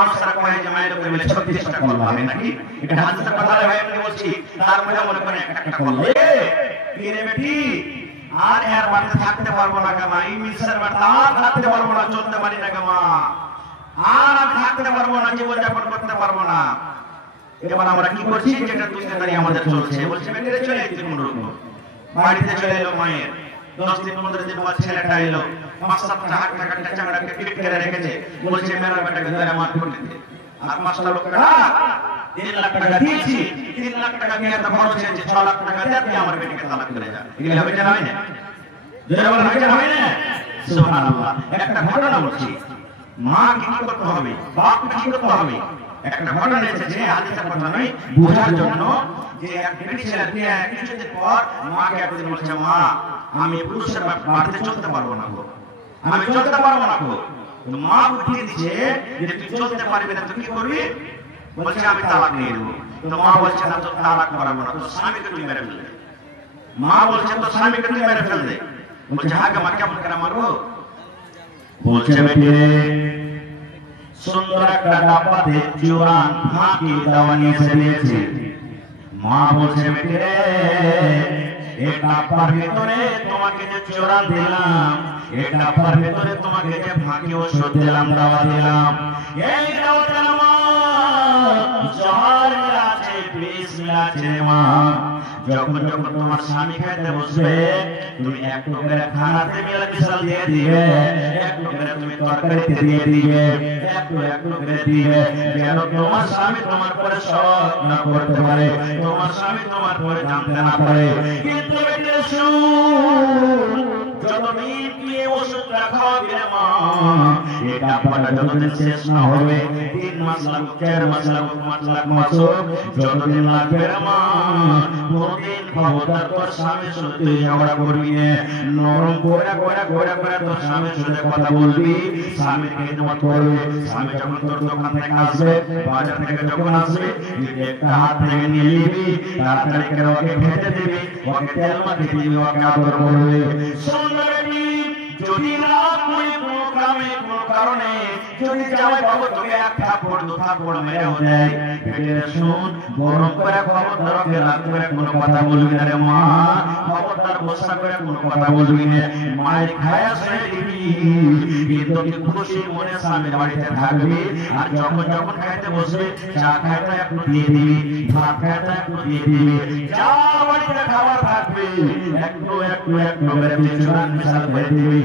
মানুষরা কয় যে মায়ের উপরে বলে 36টা কলম হবে নাকি? এটা হাদিসের কথা ভাই আমি বলছি, তার মধ্যে মনে করেন একটা কলম কি রে বেটি, আর এর বাড়িতে থাকতে পারবো না গা মা, এই মিক্সার বাড়িতে আর থাকতে পারবো না, চলতে পারি না গা মা, আর থাকতে পারবো না, জীবনযাপন করতে পারবো না। এবার আমরা কি করছি, যেটা দুনিয়াদারি আমাদের চলছে, বলছে বেটিরে চলে যেতে কোন রকম, বাড়িতে চলে এলো মায়ের, 10 দিন 15 দিন পর ছেলেটা এলো, 5-7টা হাটটা কাটটা চামড়াকে পিট করে রেখেছে, বলছে মেরা বেটাকে ধরে মার করে দে। আর 5টা লোক 3 লাখ টাকা দিয়েছি, 3 লাখ টাকা নিয়ে তো খরচ হয়েছে, 6 লাখ টাকা দিয়ে তুই আমার বেটিকে তালাক করে যা। এগুলো হবে না, হয় না? যেটা বলা হয় না, সুবহানাল্লাহ। একটা ঘটনা বলছি, মা কি করতে হবে, বাপ কি করতে হবে, একটা ঘটনা এসেছে, হাদিসের কথা নয়, বোঝার জন্য যে এক বেটি ছেলে বিয়ে কিছুদিন পর মাকে একদিন বলছে, মা আমি পুরুষের বাড়িতে চলতে পারবো না গো, আমি চলতে পারবো না গো। মা বুঝিয়ে দিচ্ছে যে তুই চলতে পারবি না, তুই কি করবি? বলছে আমি তালাক নিয়ে নেবো। তো মা বলছে না, তোর তালাক করাবো না, তোর স্বামীকে তুই মেরে ফেলবে। মা বলছে তোর স্বামীকে তুই মেরে ফেলবে। বলছে হ্যাঁ মা, কেমন করে মারবো? বলছে বেটি সুন্দর একটা ডাব্বাতে চূড়ান ফাঁকি দেওয়া নিয়ে এসে দিয়েছে। মা বলছে বেটি রে, এই ডাব্বার ভিতরে তোমাকে যে চূড়ান দিলাম, এই ডাব্বার ভিতরে তোমাকে যে ফাঁকি ওষুধ দিলাম, দাওয়া দিলাম, এই দাওয়াতে মা জহর আছে, বিষ আছে মা। যখন যখন তোমার স্বামী খাইতে বসবে, তুমি একটু করে খানাতে মিলে বিশাল দিয়ে দিবে, একটু করে তুমি তরকারিতে দিয়ে দিবে, একটু একটু করে দিবে, যেন তোমার স্বামী তোমার পরে শক না করতে পারে, তোমার স্বামী তোমার পরে জানতে না পারে। কিন্তু যতদিন তুই ওষুধটা খাওয়াবি রে মা, এই ডাব্বাটা যতদিন শেষ না হবে, 3 মাস লাগুক, 4 মাস লাগুক, 5 লাখ মাস হোক, যতদিন লাগবে রে মা, কোনদিন খবরদার তোর স্বামীর সাথে তুই ঝগড়া করবি না, নরম করে করে করে করে তোর স্বামীর সাথে কথা বলবি, স্বামীর খেদমত করবি। স্বামী যখন তোর দোকান থেকে আসবে, বাজার থেকে যখন আসবে, একটা হাত থেকে নিয়ে নিবি, তাড়াতাড়ি করে ওকে খেতে দিবি, ওকে তেল মাখিয়ে দিবি, ওকে আদর করবি। যদি না কোনো গ্রামে কোনো কারণে যদি জামাই বাবু তোকে 1 থাপ্পড় 2 থাপ্পড় মেরেও দেয়, বেটিরে শুন, গরম করে খবরদার ওকে রাগ করে কোনো কথা বলবি না রে মা, খবরদার গোসা করে কোনো কথা বলবি না, মায়ের খায়া ছেড়ে দিবি, কিন্তু তুই খুশি মনে স্বামীর বাড়িতে থাকবি। আর যখন যখন খাইতে বসবে, চা খাইতে একটু দিয়ে দিবি, ভাত খাইতে একটু দিয়ে দিবি, যা বাড়িতে খাবার থাকবে একটু একটু একটু করে তুই চূড়ান মিশাল করে দিবি।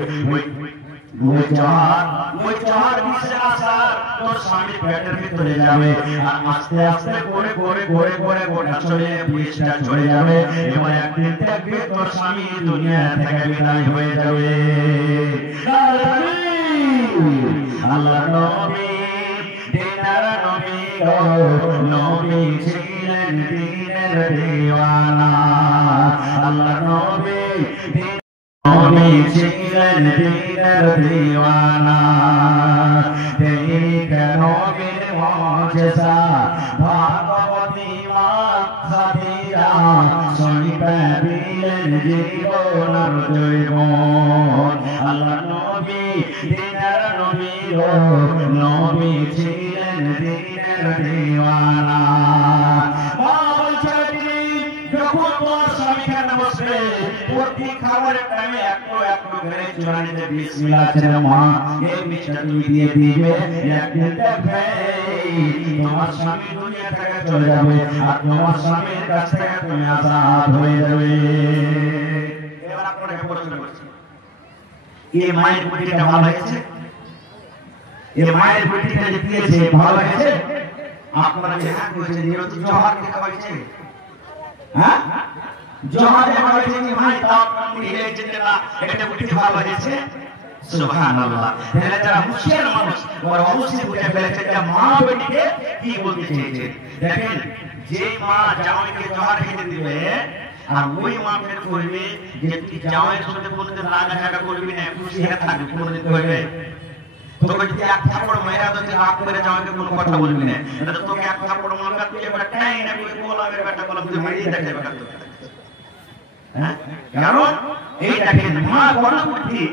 ওই জহর মিশে আসার তোর স্বামীর পেটের ভিতরে যাবে, আর আস্তে আস্তে করে করে করে করে গোটা শরীরে বিষটা চলে যাবে। এবার একদিন দেখবি তোর স্বামী দুনিয়া থেকে বিদায় হয়ে যাবে। আল্লাহ নবী দিনার নবী গো, নবী ছিলেন দিনের দিওয়ানা। আল্লাহ নবী নবী ছিলেন দিনের দিওয়ানা, এই নবীর মুজিজা ভাগবতী মা খাদিজা শুনিতে দিলেন জীবন আর জৈবন। আল্লাহ নবী দিনের নবী গো, নবী ছিলেন দিনের দিওয়ানা। যখন তোমার স্বামী খেতে বসবে, প্রতি খাবারের টাইমে একটু একটু করে চূড়ানিতে বিসমিল্লাহ আছে মা, এই বিষটা তুমি দিয়ে দিবে। একদিন দেখবে তোমার স্বামী দুনিয়া থেকে চলে যাবে, আর তোমার স্বামীর কাছ থেকে তুমি আজাদ হয়ে যাবে। এবার আপনাকে প্রশ্ন করছি, এই মায়ের বুদ্ধিটা ভালো হয়েছে? এই মায়ের বুদ্ধিটা যে দিয়েছে ভালো হয়েছে? আপনারা যে হ্যাঁ করেছেন, এরা তো জহর কে খাওয়াইছে, হ্যাঁ জহর খাওয়াইছে কি ভাই? তাও আপনারা মিলে যেতে না, এটা বুদ্ধি ভালো হয়েছে। সুবহানাল্লাহ। তাহলে যারা মুশকিল মানুষ ওরা অবশ্যই বুঝে ফেলেছে যে মা বেটিকে কি বলতে চেয়েছে। দেখেন, যে মা জামাইকে জহর খেতে দিবে, আর ওই মা ফের করবে যে তুই জামাইয়ের সাথে কোনোদিন রাগাঝাগা করবি না, খুশি হয়ে থাকবি, কোনোদিন করবে তোকে যদি 1 থাপ্পড় মেরা দিতে রাগ করে জামাইকে কোনো কথা বলবি না, এটা তোকে 1 থাপ্পড় মারলে তুই এবার টাই না বলে বলাবের বেটা বলা তুই মারিয়ে দেখে বেটা তোকে। হ্যাঁ, কারণ এইটাকে মা গণপতি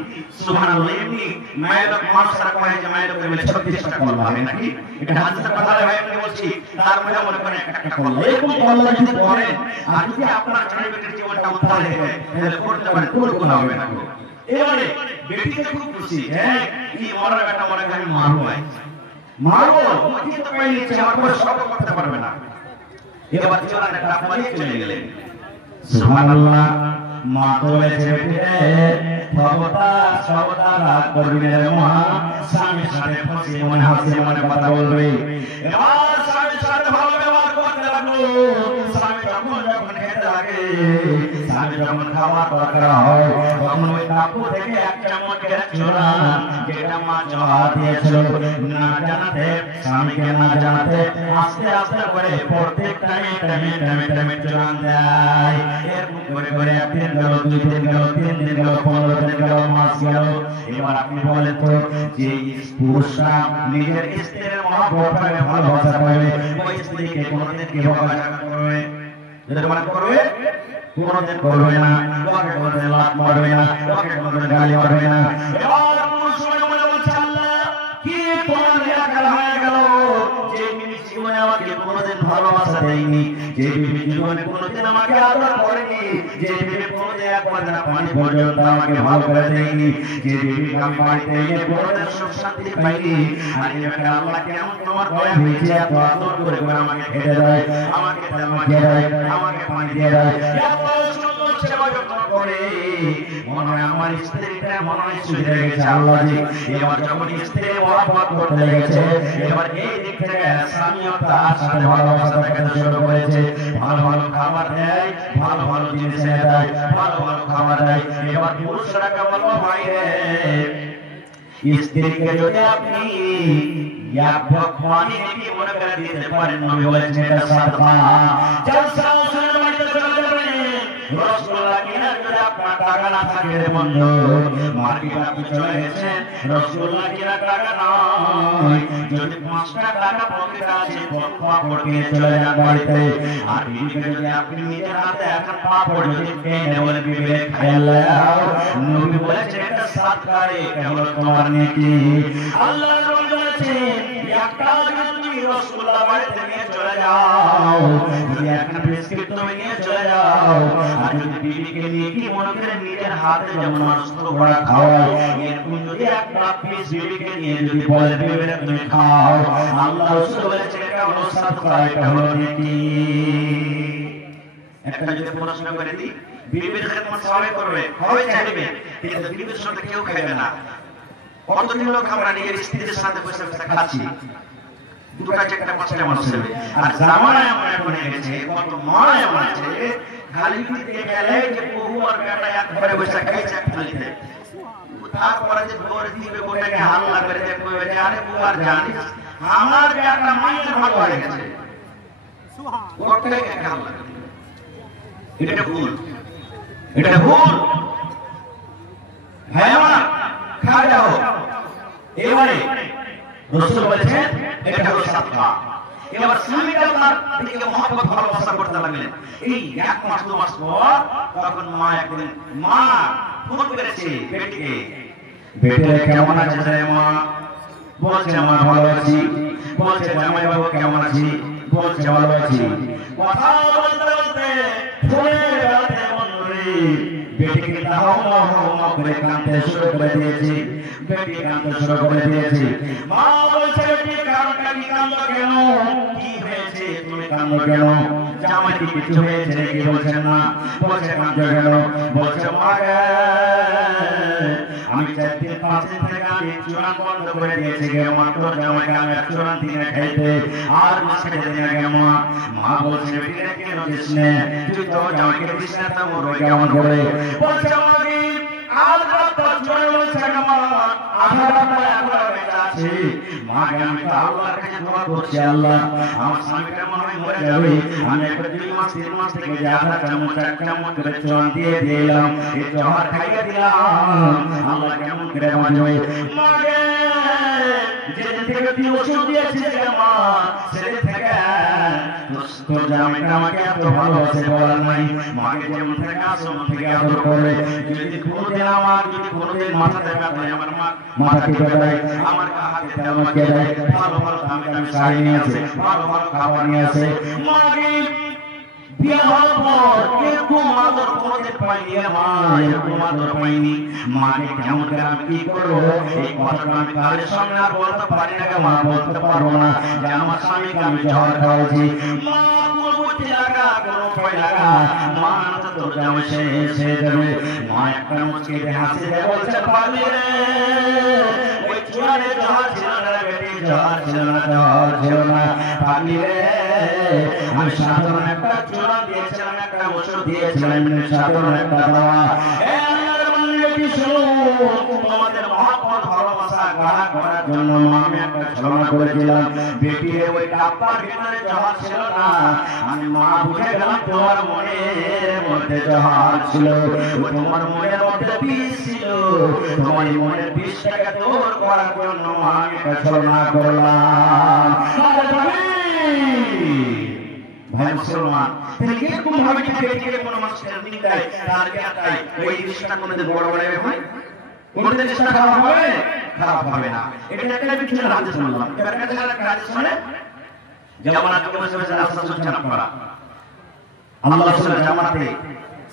সুবহানাল্লাহ। এমনি মায়ের মানুষরা কয় যে মায়ের বলে 36টা কলমা হবে নাকি, এটা হাদিসের কথা ভাই আমি বলছি, তার মধ্যে মনে করেন একটা কলমা, এরকম কলমা যদি পড়েন আর যদি আপনার ছোট বেটির জীবনটা উদ্ধার হয়ে যায় তাহলে করতে পারে, কোনো গুনাহ হবে না। এবারে বেটিকে খুব খুশি, হ্যাঁ কি মরার বেটা মনে করে মারবো, মারবো কিন্তু পাই নিচ্ছে, আমার পরে সব করতে পারবে না। এবার চোরান একটা মারিয়ে চলে গেলেন। সুবহানাল্লাহ। মা তো বলেছে বেটিরে সবটা রাগ করবি রে মা, স্বামীর সাথে খুশি মনে হাসি মনে কথা বলবি। এবার স্বামীর সাথে ভালো ব্যবহার করতে লাগলো। স্বামী যখন খেতে লাগে, স্বামী যখন খাওয়ার দরকার হয় তখন ওই কাপড় থেকে এক চামচের ছোলা যেটা মা জমা দিয়েছিল না জানাতে, স্বামীকে না জানাতে আস্তে আস্তে করে প্রত্যেক টাইমে চোরান দেয়। এরকম করে করে একদিন গেল, 2 দিন গেল, 3 দিন গেল, 15 দিন গেল, মাস গেল। এবার আপনি বলেন তো যে পুরুষরা নিজের স্ত্রীর মহব্বতকে ভালোবাসা পাবে, ওই স্ত্রীকে কোনোদিন কি বকাঝকা করবে? যদি মনে করবে কোনোদিন করবে না, ওকে কোনোদিন লাত মারবে না, ওকে কোনোদিন গালি মারবে না। এবার পুরুষ মনে বলছে আল্লাহ কি তোমার নিরাকার হয়ে গেল, যে বিবি জীবনে আমাকে কোনোদিন ভালোবাসা দেয়নি, যে বিবি জীবনে কোনোদিন আমাকে আদর করেনি, যে বিবি কোনোদিন একবার পানি পর্যন্ত আমাকে ভালো করে দেয়নি, যে বিবি আমি বাড়িতে এনে কোনোদিন সুখ শান্তি পাইনি। আর এবারে আল্লাহ কেমন তোমার দয়া হয়েছে, এত আদর করে করে আমাকে খেতে দেয়, আমাকে তেল মাখিয়ে দেয়, আমাকে পানি দিয়ে দেয়, এত সুন্দর সেবা যত্ন করে। মনে হয় আমার স্ত্রীটা মনে হয় সুবিধা গেছে আল্লাহ জি। এবার যখন স্ত্রী মহব্বত করতে লেগেছে, এবার এই দিক থেকে স্বামীও তার সাথে ভালোবাসা দেখাতে শুরু করেছে। ভালো ভালো খাবার দেয়, ভালো ভালো জিনিস এনে দেয়, ভালো ভালো খাবার দেয়। এবার পুরুষরা কেমন ভাই রে, স্ত্রীকে যদি আপনি এক ভক পানি দিয়ে মনে করে দিতে পারেন, নবী বলেছেন এটা সাদকা। জলসা মুসলিমের বাড়িতে চলে যাবেন, রাসূলুল্লাহ কিনার যদি আপনার টাকা না থাকে রে বন্ধু, মার্কেটে আপনি চলে গেছেন, রাসূলুল্লাহ কিনার টাকা নাই, যদি 5টা টাকা পকেটে আছে পাপড় কিনে চলে যান বাড়িতে। আর বিবিকে যদি আপনি নিজের হাতে এখন পাপড় যদি কিনে বলে বিবি খাইলাও, নবী বলেছেন এটা সাদকা রে, এটা হলো তোমার নেকি। আল্লাহ বলেছেন একটা যদি রাসূলুল্লাহ বাড়িতে নিয়ে চলে যাও, যদি একটা বিস্কিট তুমি নিয়ে চলে যাও, আর যদি বিবিকে নিয়ে কি মনে করে নিজের হাতে যেমন মানুষ তো বড়া খাওয়ায়, এরকম যদি একটা পিস বিবিকে নিয়ে যদি বলে বিবিরে তুমি খাও, আল্লাহ রাসূল বলেছেন এটা হলো সাদকা, এটা হলো নেকি। একটা যদি প্রশ্ন করে দিই, বিবির খেদমত সবাই করবে, সবাই চাইবে, কিন্তু বিবির সাথে কেউ খাবে না। কতদিন লোক আমরা নিজের স্ত্রীর সাথে বসে বসে খাচ্ছি, 2টা 4টা 5টা মানুষ হবে। আর জামানায় এমন এখন গেছে, কত মা এমন আছে খালি দিতে গেলে যে বহু আর বেটা এক ঘরে বসে খাইছে এক থালিতে, তারপরে যে ঘরে দিবে গোটাকে হাল্লা করে যে কইবে যে আরে বউ আর জানিস আমার বেটা মায়ের ভালো হয়ে গেছে, গোটাকে হাল্লা করে। এটা ভুল, এটা ভুল ভাই আমার, খাওয়া যাও। এবারে রাসূল বলেছেন এটা হলো সাদকা। এবার স্বামীটা তার দিকে মহব্বত ভালোবাসা করতে লাগলেন। এই 1 মাস 2 মাস পর তখন মা একদিন ফোন করেছে বেটিকে, বেটে কেমন আছে রে মা? বলছে মা ভালো আছি। বলছে জামাই বাবু কেমন আছি? বলছে ভালো আছি। কথা বলতে বলতে ফোনের রাতে বন্ধুরে বেটিকে দাও করে কাঁদতে শুরু করে দিয়েছি, বেটি কাঁদতে শুরু করে দিয়েছি। মা বলছে বেটি কারণটা কি, কাঁদো কেন, কি হয়েছে তুমি কাঁদো কেন? জামাই কি কিছু হয়েছে কি? বলছে না। বলছে কাঁদো কেন? বলছে মা আমি 4 দিন 5 দিন থেকে আমি চুরান বন্ধ করে দিয়েছি গে মা, তোর জামাইকে আমি চুরান দিনে খাইতে আর ছেড়ে দিয়ে গে মা। মা বলছে বেটিরা কেন দিস না, তুই তো জামাইকে দিস না তো মরবে কেমন করে? বলছে মা কি আজ রাত তোর চলে বলছে মা, আধা রাত একবার বেঁচে আছি মা, আমি তো আল্লাহর কাছে দোয়া করছি, আল্লাহ আমার স্বামীটা মনে হয় মরে যাবে, আমি একবার 2 মাস 3 মাস থেকে যে আধা চামচ 1 চামচ করে চুরান দিয়ে দিলাম, এই জহর খাইয়ে দিলাম, আল্লাহ কেমন করে বাঁচবে? মা যেদিন থেকে তুই ওষুধ দিয়েছিস মা, সেদিন থেকে তোর জামাইটা আমাকে এত ভালোবাসে বলার নাই, মাকে যেমন থেকে আসো মন থেকে আদর করে। যদি কোনোদিন আমার যদি কোনোদিন মাথাতে ব্যথা হয়, আমার মা মাথা টিপে দেয়, আমার হাতে তেল মাখিয়ে দেয়, ভালো ভালো দামি দামি শাড়ি নিয়ে আসে, ভালো ভালো খাবার নিয়ে আসে। মাকে বিয়ে হওয়ার পর এরকম আদর কোনোদিন পাইনি মা, এরকম আদর পাইনি। মাকে কেমন করে আমি কি করবো, এই কথাটা আমি কারের সামনে আর বলতে পারি না, মা বলতে পারবো না যে আমার স্বামীকে আমি জহর খাওয়াইছি। মা কোনো বুদ্ধি লাগা, কোনো উপায় লাগা, মা তো তোর জামাই সে যাবে। মা একটা মুচকি হাসি দিয়ে বলছে, পাগলি রে, ওই চুয়ারে জহর ছিল না রে বেটি, জহর ছিল না, জহর ছিল না। পাগলি রে, আমি সাধারণ একটা চূড়া দিয়েছিলাম, একটা ওষুধ দিয়েছিলাম, সাধারণ একটা দাওয়া। তোমাদের মহাপদ ভালোবাসা গাঢ় করার জন্য আমি একটা ছলনা করেছিলাম। বেটির ওই ডাব্বার ভিতরে জহর ছিল না, আমি মা বুঝে গেলাম তোমার মনের মধ্যে জহর ছিল, তোমার মনের মধ্যে বিষ ছিল। তোমার মনের বিষটাকে দূর করার জন্য আমি একটা ছলনা করলাম। ভাই মুসলমান, তাহলে এরকম ভাবে যদি বেটিকে কোনো মানুষ ট্রেনিং দেয়, তার জ্ঞানটাই ওই জিনিসটা কোনোদিন বড় বড় হবে, কোনোদিন জিনিসটা খারাপ হবে, খারাপ হবে না। এটা একটা কিছু রাজ্য শুনলাম, এবার কাছে একটা রাজ্য শুনে যেমন আজকে বসে বসে রাস্তা শুনছেন আপনারা, আল্লাহ রাসূলের জামানাতে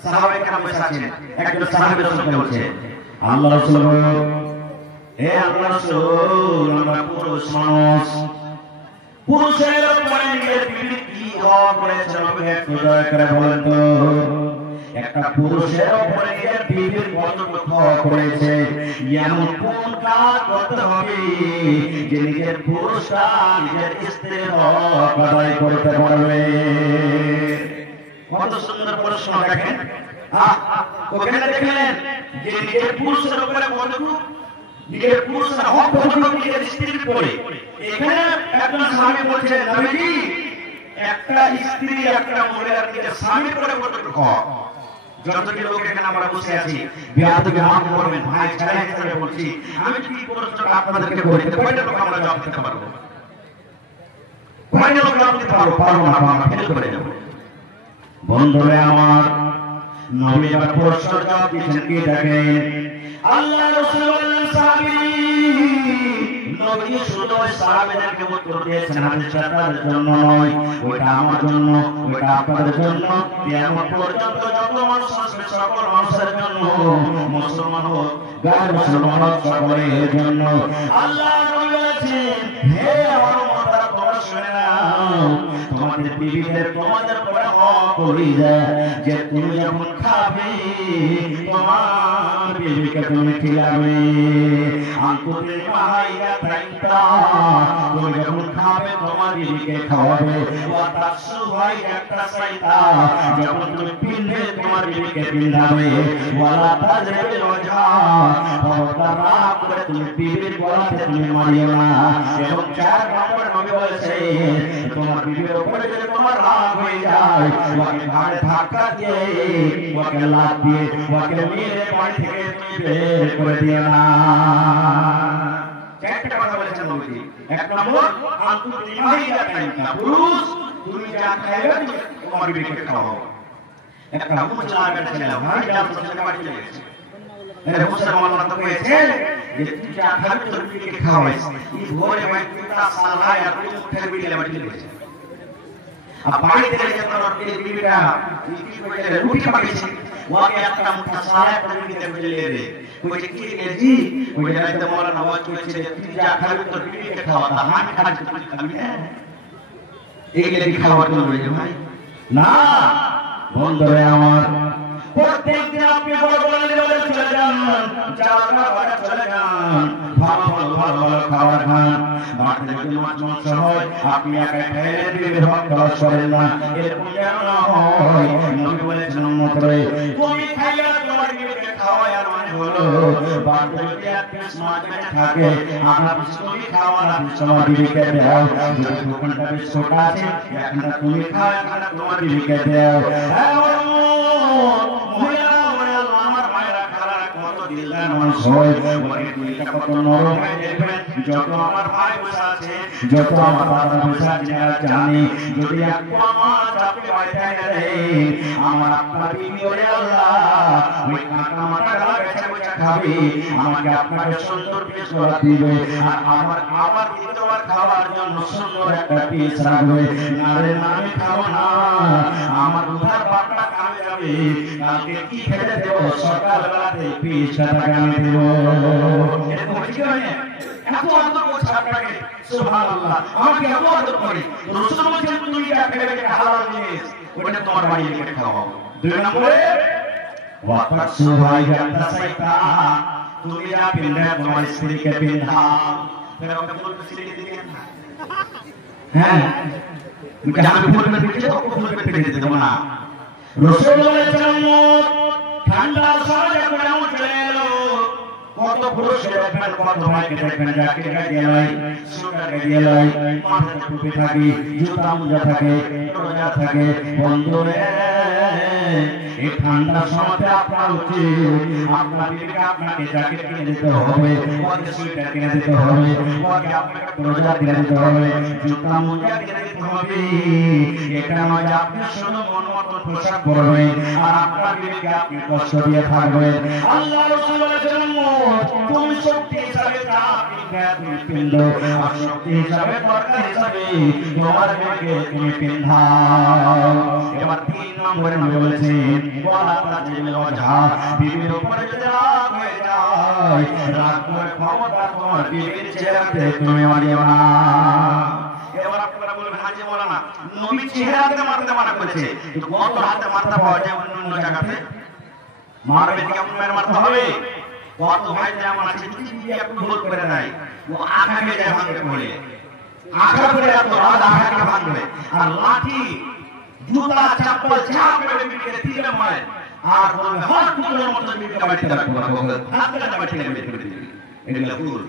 সাহাবায়ে কেরাম বসে আছেন, একজন সাহাবী রাসূলকে বলছে, আল্লাহ রাসূল, হে আল্লাহ রাসূল, আমরা পুরুষ মানুষ, পুরুষের উপরে নিজের বিবি কি হক রয়েছে আমাকে একটু দয়া করে বলেন তো। একটা পুরুষের উপরে নিজের বিবির কতটুকু হক রয়েছে, এমন কোন কাজ করতে হবে যে নিজের পুরুষটা নিজের স্ত্রীর হক আদায় করতে পারবে। কত সুন্দর প্রশ্ন দেখেন। ওখানে দেখলেন যে নিজের পুরুষের উপরে কতটুকু, নিজের পুরুষের হক কতটুকু নিজের স্ত্রীর উপরে। এখানে একজন স্বামী বলছেন, নবীজি, একটা স্ত্রী একটা মহিলার নিজের স্বামীর উপরে কতটুকু হক। যতটি লোক এখানে আমরা বসে আছি, বিয়াদকে মাফ করবেন ভাই, ছাড়া হিসেবে বলছি, আমি কি প্রশ্ন আপনাদেরকে বলি, কয়টা লোক আমরা জবাব দিতে পারবো? কয়টা লোক জবাব দিতে পারবো? পারবো না, আমরা ফেল করে যাব। বন্ধুরা আমার, নবী এবার প্রশ্নের জবাব দিচ্ছেন কি দেখেন। আল্লাহ রাসূল বললেন, সাহাবী, নবী শুধু ওই সাহাবীদেরকে উত্তর দিয়েছেন, হাদিসটা তাদের জন্য নয়, ওইটা আমার জন্য, ওইটা আপনাদের জন্য, কিয়ামত পর্যন্ত যত মানুষ আসবে সকল মানুষের জন্য, মুসলমান হোক গায়ের মুসলমান হোক, সকলের জন্য। আল্লাহ নবী বলেছেন, হে আমার উম্মতরা, তোমরা শুনে নাও, তোমাদের বিবিদের তোমাদের উপরে হক রয়েছে যে তুমি যখন খাবে তোমার বিবিকে তুমি খিলাবে। আন্তরিক মাহাইয়া তাইতা, তুমি যখন খাবে তোমার বিবিকে খাওয়াবে। ওয়াতাসু ভাই একটা সাইতা, যখন তুমি পিনবে তোমার বিবিকে পিনাবে। ওয়ালা তাজরিল ওয়াজহা, খবরদার রাগ করে তুমি বিবির গলাতে তুমি মারিও না। এবং 4 নম্বর নবী বলেছে, তোমার বিবির উপরে যদি তোমার রাগ হয়ে যায়, ওকে ঘাড়ে ধাক্কা দিয়ে, ওকে লাথ দিয়ে, ওকে মেরে বাড়ি থেকে তুমি বের করে দিও না। 4টা কথা বলেছেন নবীজি। 1 নম্বর, আন্তরিক মাহাইয়া তাইতা, পুরুষ তুমি যা খাইবে তোমার বিবিকে খাওয়াও। একটা মুসলমান বেটা ছিল, ভাই যা মুসলমান বাড়ি চলে গেছে, এর মুসলমানরা তো কইছে যে তুই যা খাবি তোর বিবিকে খাওয়াইস। এই ভোরে ভাই কুত্তা সালা আর তুই মুখে বিলে বাড়ি চলে গেছে। अब पानी दे रहे जब और के बीबीरा की कोई रोटी पाकिছে ওকে একটা মুঠা সারা করে দিতে বলে রে কই কি রে জি ওই জায়গায় মোরা আওয়াজ করেছে তুই যা খাবি তোর বিবিকে খাওয়া তা আমি খাচ্ছি তুই খাবি না এইগুলা কি খাওয়ার জন্য বলে ভাই না বন্ধুরে আমার প্রত্যেক দিন আপনি ভগবানের বলে চলে যান চাওয়া বাড়া চলে যান ভালো ভালো খাবার খান বাড়িতে যদি মাছ মাংস হয় আপনি একা খেয়ে বিবির হক খরচ করেন না এরকম যেন না হয় নবী বলেছেন উম্মতরে তুমি খাইলে তোমার বিবিকে খাওয়াই আর মানে হলো বাড়িতে যদি এক পিস মাছ বেঁচে থাকে আমরা তুমি খাওয়া না তোমার বিবিকে দাও যদি দোকানটা বেশ ছোট আছে একটা তুমি খাও একটা তোমার বিবিকে দাও দিলদার মানুষ হয়, ওই দিলটা কত নরম হয় দেখবেন। যত আমার ভাই বসে আছে, যত আমার দাদা বসে আছে, জানি যদি একটু আমার চাপে বাইরে গেলে আমার আপনার বিবি ওরে আল্লাহ ওই কাঁটা মাথা গলা বেছে বেছে খাবে, আমাকে আপনাকে সুন্দর পিস করে দিবে, আর আমার দ্বিতীয়বার খাওয়ার জন্য সুন্দর একটা পিস রাখবে। নারে না আমি খাবো না, আমার উধার পাটনা কামে যাবে, কালকে কি খেতে দেব সকালবেলাতে পিসটা টাকা আমি দেব। এরকম হয়েছে কি হয় না? এত আদর করছে আপনাকে, সুবহানাল্লাহ, আমাকে এত আদর করে। রাসূল বলেছেন তুমি যা খেলে হালাল জিনিস ওটা তোমার বাড়ি লিখে খাও। দুই নম্বরে ওয়াকাসু ভাই জানতা সাইতা, তুমি যা পিন্ডা তোমার স্ত্রীকে পিন্ধাও, ফের ওকে ফুল স্ত্রীকে দিবেন না। হ্যাঁ, জাহান ফুল में পিছে তো ফুল में পিছে দেব না। রাসূল বলেছেন ঠান্ডা সময় যখন এমন চলে এলো, কত পুরুষ দেখবেন, কত ভাইকে দেখবেন জ্যাকেট গায়ে লাই, সোয়েটার গায়ে লাই, মাথাতে টুপি থাকে, জুতা মোজা থাকে, রোজা থাকে। বন্ধুরে এই ঠান্ডার সময়তে আপনার উচিত আপনার বিবিকে আপনাকে জ্যাকেট কিনে দিতে হবে, ওকে সোয়েটার কিনে দিতে হবে, ওকে আপনাকে রোজা কিনে দিতে হবে, জুতা মোজা কিনে দিতে হবে। এটা নয় যে আপনি শুধু মন মতো পোশাক পরবেন আর আপনার বিবিকে আপনি কষ্ট দিয়ে থাকবেন। আল্লাহ রাসূল বলেছেন তুমি শক্তি হিসাবে যা তুমি পিন্ডো, আর শক্তি হিসাবে দরকার হিসাবে তোমার বিবিকে তুমি পিন্ধাও। এবার 3 নম্বরে নবী বলেছেন ওয়ালা তাজিল ওয়াজহা, বিবির উপরে যদি রাগ হয়ে যায়, রাগ করে ক্ষমতা তোমার বিবির চেহারাতে তুমি মারিও না। এবার আপনারা বলবেন হাজি মাওলানা নবী চেহারাতে মারতে মানা করেছে, কিন্তু কত হাতে মারতে পাওয়া যায় অন্য জায়গাতে, মারবে কেমন মেরে মারতে হবে। কত ভাই যেমন আছে যদি একটু ভুল করে নাই ও আঘাতে যায় ভাঙতে বলে, আঘাত করে এত রাত আঘাতে ভাঙবে, আর লাঠি জুতা চপ্পল চাপ করে বিকে দিলে মারে, আর বলবে হট টুকরোর মতো বিকে বাড়িতে রাখবো না, হাত কাটা বাড়িতে বের করে দিবে। এগুলো ভুল,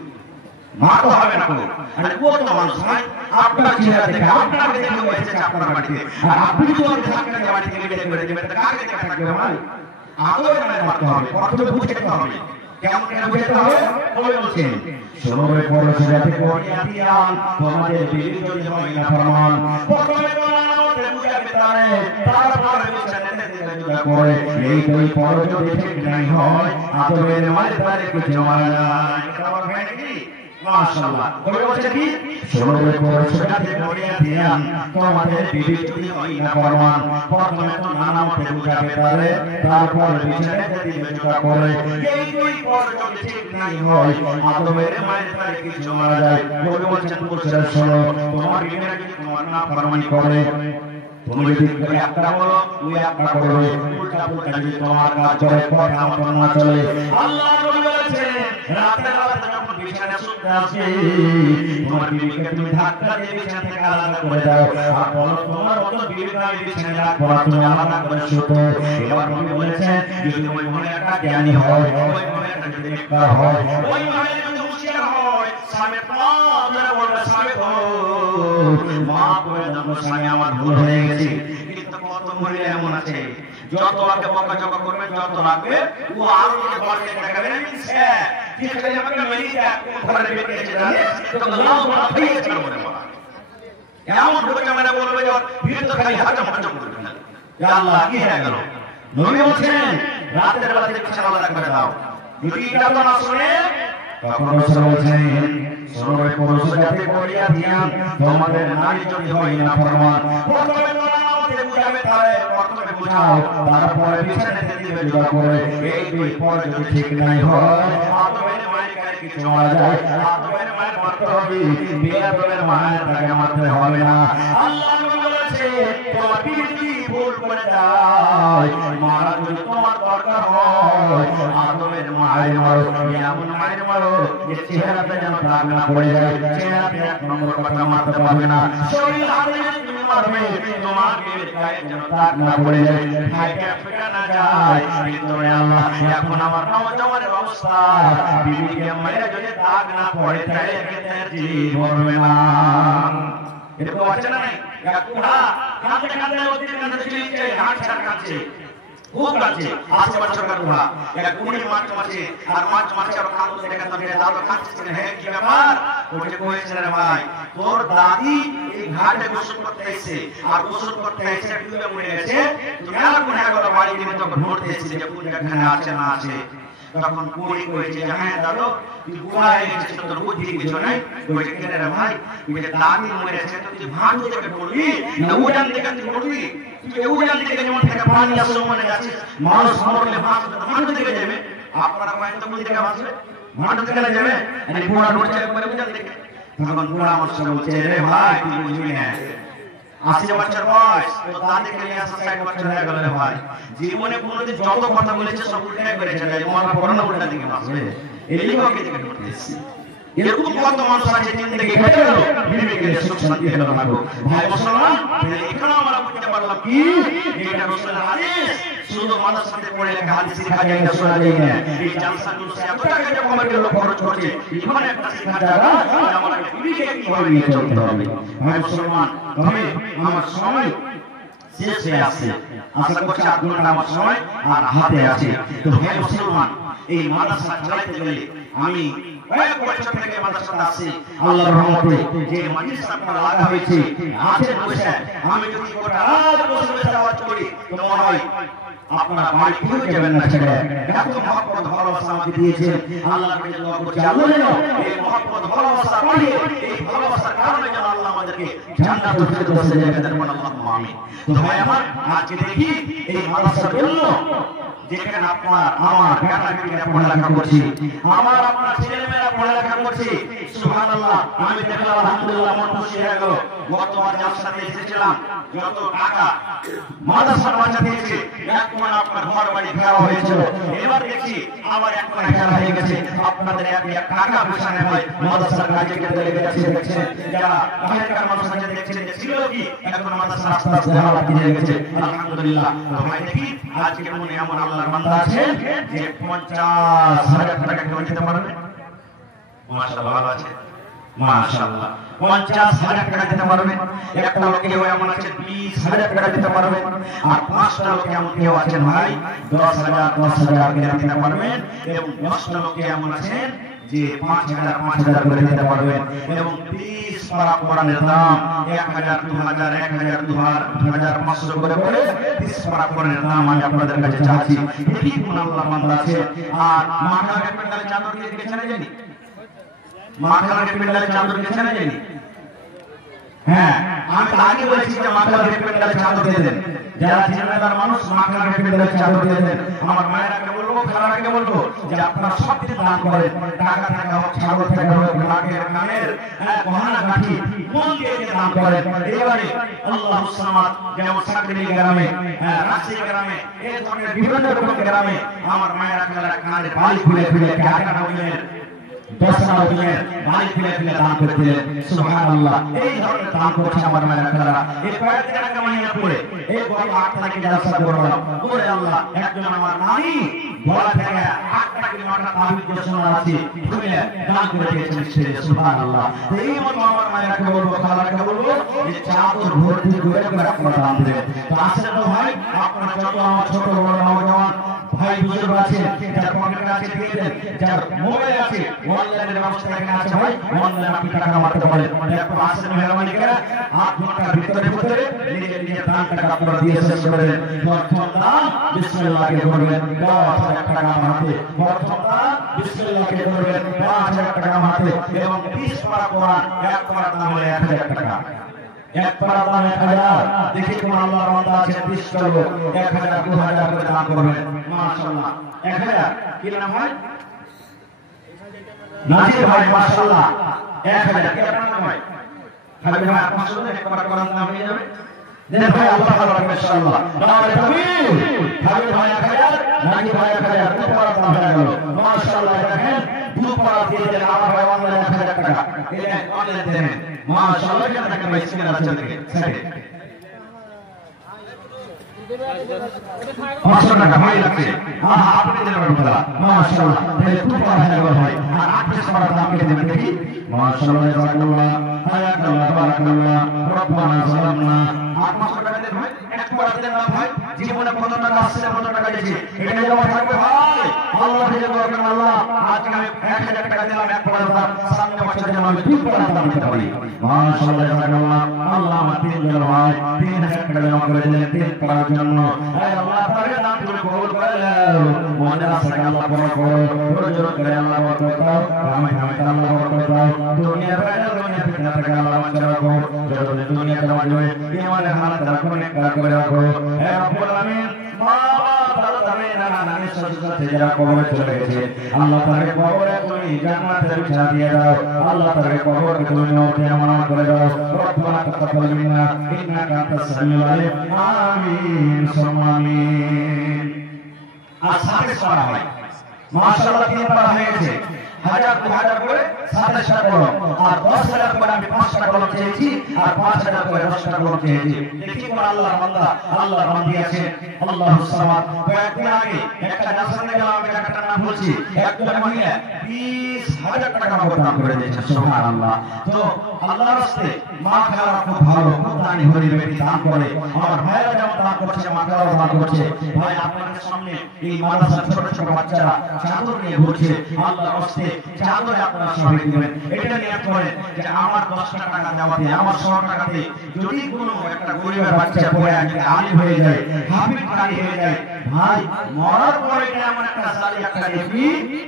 মারতে হবে না কোনো। আরে কত মানুষ ভাই আপনার চেহারা দেখে আপনাকে দেখে হয়েছে আপনার বাড়িতে, আর আপনি যদি ওর ধাক্কা দিয়ে বাড়ি থেকে বের করে দেবেন, কাকে দেখে থাকবে ভাই? আদর করে মারতে হবে, প্রথমে বুঝে যেতে হবে কেমন করে বুঝতে হবে। বলে বলছেন সময় পড়ে যাতে করিয়া দিয়ান তোমাদের বিবি যদি হয় না ফরমান, প্রথমে তোমাদের বুঝাবে তারে, তারপরে বিছানাতে দিলে জুতা করে, এই দুই পর যদি ঠিক নাই হয় আদরের মাঝে তারে কিছু মারা যায়। এটা আমার হয় নাকি? মাশাআল্লাহ। বলে বলছে কি সময় পড়ে যাতে করিয়া দিয়ান তোমাদের বিবি যদি হয় না ফরমান, প্রথমে তো নানা মতে বুঝাবে তারে, তারপরে বিছানাতে দিলে জুতা করে, এই দুই পর যদি ঠিক নাই হয় আদরের মাঝে তারে কিছু মারা যায়। বলে বলছেন পুরুষরা শোনো, তোমার বিবিরা যদি তোমার না ফরমানি করে, তুমি যদি একটা বলো ওই একটা করবে, উল্টা পুল্টা যদি তোমার কাজ চলে কথা মতো না চলে, আল্লাহ নবী বলেছেন রাতের বেলা যখন বিছানায় শুতে আসবে তোমার বিবিকে তুমি ধাক্কা দিয়ে বিছানা থেকে আলাদা করে দাও, আর বলো তোমার মতো বিবিকে আমি বিছানায় রাখবো না, তুমি আলাদা করে শুতো। এবার নবী বলেছেন যদি ওই মহিলাটা জ্ঞানী হয়, ওই মহিলাটা যদি নেককার হয়, ওই মহিলা যদি হুঁশিয়ার হয়, স্বামী ধরে বলবে স্বামী গো মাফ করে দাও স্বামী আমার ভুল হয়ে গেছে। কিন্তু কত মহিলা এমন আছে যত আগে বকাঝকা করবে যত লাগবে ও আরো ঘরকে দেখাবে না মিলছে যে খালি আমাকে মেরিয়া ঘরে বেরিয়ে এসে জানে তো লাউ বলা হয়ে গেছে বলে বলা এমন ঢুকে ক্যামেরা বলবে যে ভিতর খালি হাজম হাজম করবে না। ইয়া আল্লাহ কি হয়ে গেল? নবী বলেন রাতের বেলা থেকে বিছানা আলাদা করে দাও, যদি এটা তো না শুনে তখন রাসূল বলেন সময় পুরুষ যাতে করিয়া দিয়ান তোমাদের নারী যদি হয় না ফরমান, প্রথমে তোমাদের বুঝাবে তারে, প্রথমে বুঝাও তারপরে বিছানাতে দিবে জুতা করে, এই দুই পর যদি ঠিক নাই হয় আদমের মায়ের কাছে কিছু মারা যায়, আদমের মায়ের মারতে হবে, বিয়াদমের মায়ের তাকে মারতে হবে না। আল্লাহ নবী বলেছে তোমার বিবি ভুল করে যায় মারা যদি তোমার দরকার হয় আদমের মায়ের মারো, এমন মায়ের মারো যে চেহারাতে যেন দাগ না পড়ে যায়, চেহারাতে এক নম্বর কথা মারতে পারবে না, শরীর হাতে তুমি মারবে তোমার বিবির গায়ে যেন দাগ না পড়ে যায়, খাইতে ফেটা না যায়। কিন্তু আল্লাহ এখন আমার নওজওয়ানের অবস্থা বিবিকে মেরে যদি দাগ না পড়ে তাহলে কেতের জীব মরবে না। এরকম আছে না নাই? এক কুড়া কাঁদতে কাঁদতে ওদের কাছে চলে হাঁট ছাড় কাঁদছে, খুব কাছে 80 বছরকার বুড়া এক কুড়ি মাছ মাছে আর মাছ মাছে আর কান ধরে দেখা ধরে দাও কাঁদছে হ্যাঁ কি ব্যাপার ওইটা কইছে রে ভাই তোর দাদি এই ঘাটে গোসল করতে এসে আর গোসল করতে এসে ডুবে মরে গেছে তুমি আর কোন আগলা বাড়ি দিনে তখন ধরতে এসেছিলে যে কোন এখানে আছে না আছে তখন কুড়ি কইছে যে হ্যাঁ দাদু তুই বুড়া হয়ে গেছিস তোর বুদ্ধি কিছু নাই কইছে কেন রে ভাই কইছে দাদি মরে গেছে তো তুই ভাঁড় থেকে পড়বি না উড়ান থেকে তুই পড়বি তুই উড়ান থেকে যেমন থেকে পানি আসে মনে যাচ্ছে মানুষ মরলে ভাঁড় থেকে যাবে আপনারা কয়েন তো কোন থেকে ভাসবে ভাঁড় থেকে না যাবে মানে বুড়া নড়ছে করে উড়ান থেকে তখন বুড়া আমার সঙ্গে বলছে রে ভাই তুই বুঝবি না 80 বছর বয়স তো দাদিকে নিয়ে 60 বছর হয়ে গেল রে ভাই জীবনে কোনোদিন যত কথা বলেছে সব উল্টে করেছে মরা পড়ানো উল্টা দিকে ভাসবে এই লিখকে দিকে করতেছি এরকম কত মানুষ আছে জিন্দেগি কেটে গেল বিবেকের সুখ শান্তি হলো না গো ভাই মুসলমান এখানে আমরা বুঝতে পারলাম কি এটা রাসূলের হাদিস শুধু মাদ্রাসাতে পড়ে লেখা হাদিস শেখা যায় না শোনা যায় না এই জালসা জুলসা এত টাকা যে কমিটির লোক খরচ করছে এখানে একটা শেখার জায়গা আমাদের বিবেকে কিভাবে নিয়ে চলতে হবে ভাই মুসলমান তবে আমার সময় শেষ হয়ে আসছে আশা করছি আধ ঘন্টা আমার সময় আর হাতে আছে তো ভাই মুসলমান এই মাদ্রাসা চালাতে গেলে আমি কয়েক বছর থেকে মাদ্রাসাতে আসি আল্লাহর রহমতে যে মাদ্রাসা আপনারা লাগা হয়েছে আছেন বসে আমি যদি গোটা রাত বসে বসে আওয়াজ করি তো মনে হয় আপনারা বাড়ি ফিরে যাবেন না ছেড়ে এত মহব্বত ভালোবাসা আমাকে দিয়েছেন আল্লাহর কাছে দোয়া করছি আল্লাহ যেন এই মহব্বত ভালোবাসা বাড়িয়ে এই ভালোবাসার কারণে যেন আল্লাহ আমাদেরকে জান্নাতুল ফিরদৌসে জায়গা দেন আল্লাহুম্মা আমিন তো ভাই আমার আজকে দেখি এই মাদ্রাসার জন্য যেখানে আপনার আমার বেটা-বেটিরা পড়ালেখা করছি আমার আপনার ছেলেমেয়েরা পড়ালেখা করছি সুবহানাল্লাহ আমি দেখলাম আলহামদুলিল্লাহ মন খুশি হয়ে গেল গতবার জালসাতে এসেছিলাম যত টাকা মাদ্রাসার বাচ্চা দিয়েছে এক কোণ আপনার ঘর বাড়ি ফেরা হয়েছিল এবার দেখছি আবার এক কোণ ফেরা হয়ে গেছে আপনাদের এক টাকা পয়সা নেই ভাই মাদ্রাসার কাজে কেটে লেগে যাচ্ছে দেখছেন যারা বাইরেকার মানুষ আছে দেখছেন যে ছিল কি এখন মাদ্রাসা আস্তে আস্তে হালাত হয়ে গেছে আলহামদুলিল্লাহ তো ভাই দেখি আজকে মনে এমন আল্লাহর বান্দা আছে যে 50,000 টাকা কেউ দিতে পারবে মাশাআল্লাহ ভালো আছে মাশাআল্লাহ 50,000 টাকা দিতে পারবে একটা লোক কেউ এমন আছে 20,000 টাকা দিতে পারবে আর পাঁচটা লোক এমন কেউ আছেন ভাই 10,000 করে দিতে পারবেন এবং 10টা লোক এমন আছেন যে 5,000 করে দিতে পারবেন এবং 20 পারা কোরআনের দাম 1,000 2,000 1,000 2,000 500 করে করে 30 পারা কোরআনের দাম আমি আপনাদের কাছে চাচ্ছি এই কোন আল্লাহর বান্দা আছে আর মাখানের পেন্ডালে চাদর দিয়ে দিয়েছেন জানি মাখানের পেন্ডালে চাদর দিয়েছেন জানি হ্যাঁ আমি আগে বলেছি যে মাখানের পেন্ডালে চাদর দিয়ে দেন যারা জিম্মেদার মানুষ মাখানের পেন্ডালে চাদর দিয়ে দেন আমার মায়েরাকে বলবো খালারাকে বলবো যে আপনারা সব কিছু দান করেন টাকা টাকা হোক ছাগল টাকা হোক নাকের কানের গহনা কাঠি মন দিয়ে দান করেন এবারে আল্লাহু সামাদ যেমন সাকরি গ্রামে রাশি গ্রামে এই ধরনের বিভিন্ন রকম গ্রামে আমার মায়েরা খালারা কানের বালি খুলে খুলে টাকা হয়ে 10টা দিনের বাড়ি ফিরে ফিরে দান করে দিলেন সুবহানাল্লাহ এই ধরনের দান করছে আমার মায়েরা খালারা এই কয়েক দিন আগে মাইনা পড়ে এই বড় 8 লাখ জালসা করলাম ওরে আল্লাহ একজন আমার নানি বলা থেকে 8 লাখ 9টা তাবিজ ঘোষণা আছে তুমি দান করে দিয়েছেন সুবহানাল্লাহ এই মত আমার মায়েরাকে বলবো খালারাকে বলবো যে চাদর ভর্তি করে করে আপনারা দান দেবেন তো আসলে তো ভাই আপনারা যত আমার ছোট বড় নওজওয়ান ভাই বুজুর্গ আছে যার পকেট আছে দিয়ে দেন যার মোবাইল আছে অনলাইনের ব্যবস্থা এখানে আছে ভাই অনলাইনে আপনি টাকা মারতে পারেন একটু আসেন মেহরবানি করে 8 ঘন্টার ভিতরে নিজের দান টাকা আপনারা দিয়ে শেষ করে দেন প্রথম দান বিসমিল্লাহকে করবেন 10,000 টাকা মারতে প্রথম দান বিসমিল্লাহকে করবেন 5,000 টাকা মারতে এবং 20 পারা কোরআন এক পারা দাম হলো 1,000 টাকা এক পারা দাম 1,000 দেখি কোন আল্লাহর বান্দা আছে 20 টা লোক 1,000 2,000 করে দান করবেন মাশাআল্লাহ 1,000 কি নাম হয় নাজির ভাই মাশাআল্লাহ 1,000 কি আপনার নাম ভাই খালি ভাই 500 এক পারা কোরআন নাম নিয়ে যাবে দেন ভাই আল্লাহ ভালো রাখবে ইনশাআল্লাহ নারে তাকবীর খালি ভাই 1,000 নাজির ভাই 1,000 দু পারা দাম হয়ে গেল মাশাআল্লাহ দেখেন দু পারা দিয়ে দেন আমার ভাই অনলাইন 1,000 টাকা এই অনলাইন দেন মাশাআল্লাহ কেন টাকা ভাই স্ক্রিন আছে দেখে সাইডে 500 টাকা ভাই লাগছে আপনি দিলেন বড় মাশাআল্লাহ তাহলে দু পারা হয়ে গেল ভাই আর 8 পারা দাম কে দেবেন দেখি মাশাআল্লাহ জাযাকাল্লাহ হায়াকাল্লাহ বারাকাল্লাহ রব্বানা সালামনা 800 টাকা দেন ভাই করার দেন না ভাই জীবনে কত টাকা আসছে কত টাকা গেছে এটা জমা থাকবে ভাই আল্লাহ ভেজে বলেন আল্লাহ আজকে আমি 1000 টাকা দিলাম এক করার দাম সামনে বছর যেন আমি 2 করার দাম দিতে পারি মাশাআল্লাহ জাযাকাল্লাহ আল্লাহ আমার 3 জন ভাই 3000 টাকা জমা করে দিলেন 3 করার জন্য এই আল্লাহ তাআলা দান করে কবুল করে নাও মনে রাখে আল্লাহ বড় বড় জোর করে আল্লাহ বরকত দাও আমি আল্লাহ বরকত দাও দুনিয়া বাইরে দুনিয়া ফিতনা থেকে আল্লাহ বাঁচিয়ে রাখো যত দুনিয়াতে মাঝে ঈমানের হালাত রাখো নেক করে রাখো হে রব্বুল আলামিন কবরে চলে গেছে আল্লাহ তাআলা কবরে তুমি জান্নাতের বিছানা দিয়ে দাও আল্লাহ তাআলা কবরে তুমি নূরে আমানত করে দাও রব্বানা তাকাব্বাল মিন্না ইন্নাকা আনতাস সামিউল আলিম আমিন সুম্মা আমিন আর সাথে পড়া হয় মাশাআল্লাহ 3 বার হয়ে গেছে 1000 2000 করে 27টা কলম আর 10000 করে আমি 5টা কলম চেয়েছি আর 5000 করে 10টা কলম চেয়েছি দেখি কোন আল্লাহর বান্দা আল্লাহর বান্দি আছে আল্লাহুস সামাদ কয়েকদিন আগে একটা জালসাতে গেলাম আমি জায়গাটার নাম বলছি একজন মহিলা 20000 টাকা নগদ দান করে দিয়েছে সুবহানাল্লাহ তো আল্লাহর রাস্তে মা খালা খুব ভালো খুব দানি হরি বেটি দান করে আমার ভাইরা যেমন দান করছে মা খালাও দান করছে ভাই আপনাদের সামনে এই মাদ্রাসার ছোট ছোট বাচ্চারা চাদর নিয়ে ঘুরছে আল্লাহর রাস্তে চাদরে আপনারা সবাই দিবেন এটা নিয়ত করেন যে আমার 10টা টাকা দেওয়াতে আমার 100 টাকাতে যদি কোনো একটা গরিবের বাচ্চা পড়ে আজকে আলিম হয়ে যায় হাফিজ কারি হয়ে যায় ভাই মরার পরে এটা এমন একটা সালি একটা দেখবি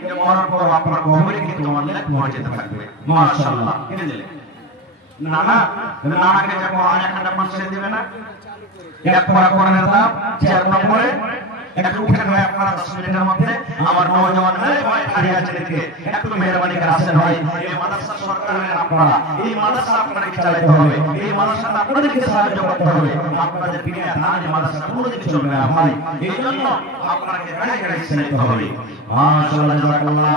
যে মরার পর আপনার কবরে কিন্তু আমার লেখ পৌঁছে যেতে থাকবে মাশাআল্লাহ কিনে দিলে নানাকে যখন আরেকটা পাঁচশো দিবে না এক পড়া করে নিলাম 4 নম্বরে একটু উঠে ভাই আপনারা 10 মিনিটের মধ্যে আমার নওজওয়ান ভাই দাঁড়িয়ে আছে দেখে একটু মেহরবানি করে আসেন ভাই এই মাদ্রাসা সরকারের আপনারা এই মাদ্রাসা আপনাদেরকে চালাতে হবে এই মাদ্রাসাটা আপনাদেরকে সাহায্য করতে হবে আপনাদের বিনা ধানে মাদ্রাসা কোনোদিন চলবে না ভাই এই জন্য আপনাকে গাড়ি গাড়ি নিতে হবে মাশাআল্লাহ জাযাকাল্লাহ